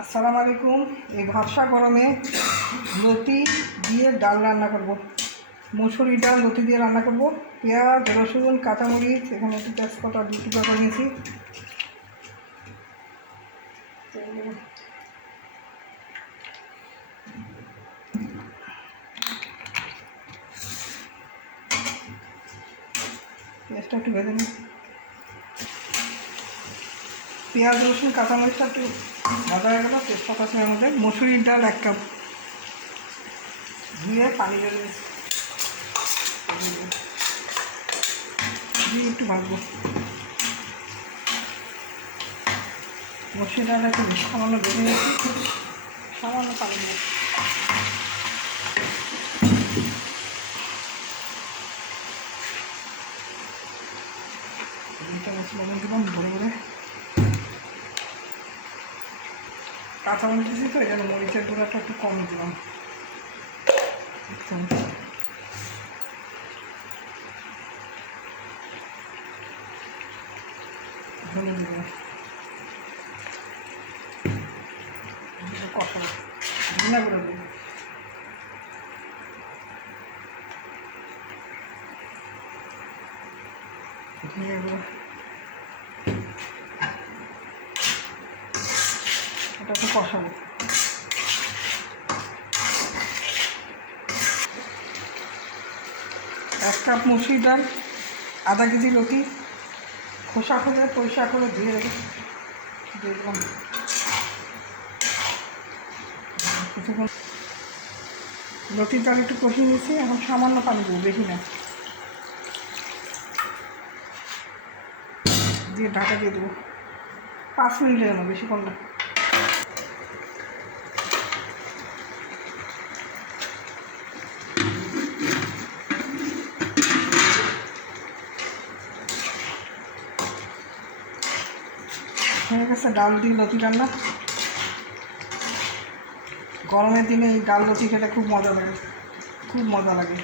আসসালামু আলাইকুম। এই ভাবসা গরমে লতি দিয়ে ডাল রান্না করব। মুসুরি ডাল লতি দিয়ে রান্না করব। পেঁয়াজ, রসুন, কাঁচামরিচ, এখানে একটু তেজপাতা 2 টুকরা করে নিয়েছি। পেঁয়াজটা একটু ভেজে নিই। পেঁয়াজ, রসুন, কাঁচামরিচটা একটু ভাজা হয়ে গেল। তেজপাতা আছে এর মধ্যে। মুসুরির ডাল 1 কাপ ধুয়ে পানি বেড়ে দিয়ে একটু ভাজবো। মসুর ডালটা একটু সামান্য বেড়ে নিয়েছি, সামান্য পানি দিয়ে লবণ দিলাম ভরে ভরে। কাঁচামরিচ দিয়েছি তো এই জন্য মরিচের গুঁড়াটা একটু কম দিলাম। ধনে দেবো, কষাবো, ধনে গুঁড়ো দেবো। ধনে গুঁড়ো এটা একটু কষাবো। এক কাপ মুসুর ডাল, আধা কেজি লতি, খোসা খুলে পরিষ্কার করে ধুয়ে রেখে দিয়ে দিলাম। কিছুক্ষণ লতির ডাল একটু কষিয়ে নিয়েছি, এখন সামান্য পানি দেবো, বেশি না, দিয়ে ঢাকা দিয়ে দেবো। 5 মিনিটের জন্য, বেশিক্ষণ না। হয়ে গেছে ডাল দিয়ে লতি রান্না। গরমের দিনে এই ডাল লতি খেতে খুব মজা লাগে, খুব মজা লাগে।